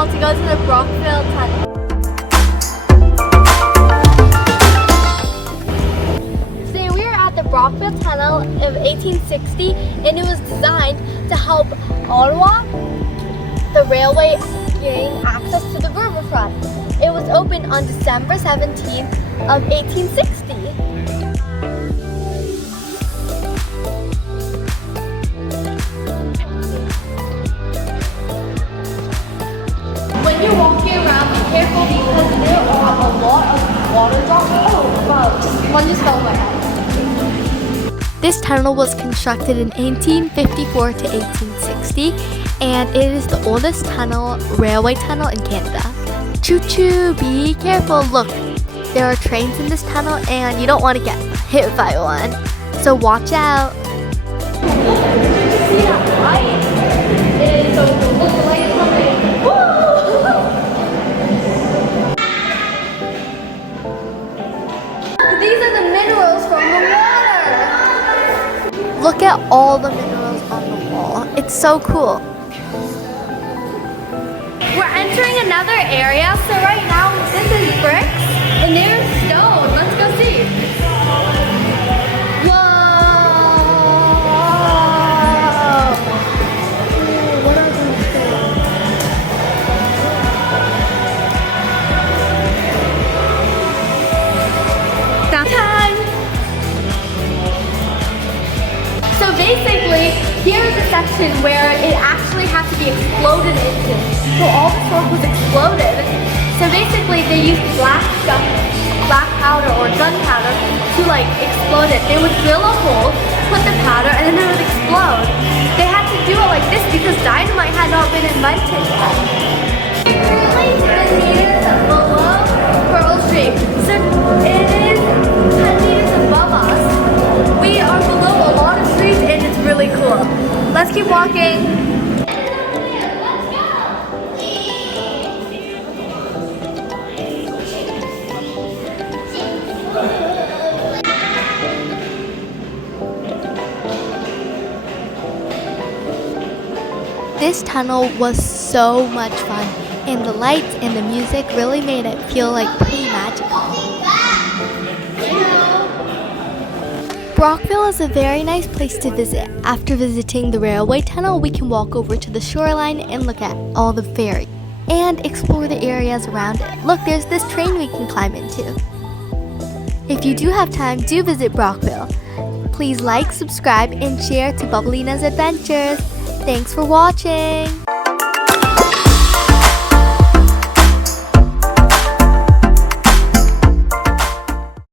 all to go to the Brockville Tunnel. So we are at the Brockville Tunnel of 1860, and it was designed to help Ottawa, the railway, gain access to the riverfront. It was opened on December 17th of 1860. When you're walking around, be careful because there are a lot of water drops. Oh wow, one just fell on my head. This tunnel was constructed in 1854 to 1860, and it is the oldest railway tunnel in Canada. Choo choo, be careful. Look, there are trains in this tunnel and you don't want to get hit by one. So watch out. Did you see that light? It is so cool. Look, the light is coming. Woo! These are the minerals from the water. Look at all the minerals on the wall. It's so cool. We're entering another area, so right now this is bricks and there's stone. Let's go see. Whoa! Ooh, what are those things? Time! So basically, here's a section where it actually has to be exploded into. So all the rock was exploded. So basically they used black powder or gunpowder to like explode it. They would drill a hole, put the powder, and then it would explode. They had to do it like this because dynamite had not been invented yet. We're currently 10 meters below Pearl Street. So it is 10 meters above us. We are below a lot of streets and it's really cool. Let's keep walking. This tunnel was so much fun, and the lights and the music really made it feel like pretty magical. Brockville is a very nice place to visit. After visiting the railway tunnel, we can walk over to the shoreline and look at all the ferries and explore the areas around it. Look, there's this train we can climb into. If you do have time, do visit Brockville. Please like, subscribe, and share to Bubblina's Adventures. Thanks for watching!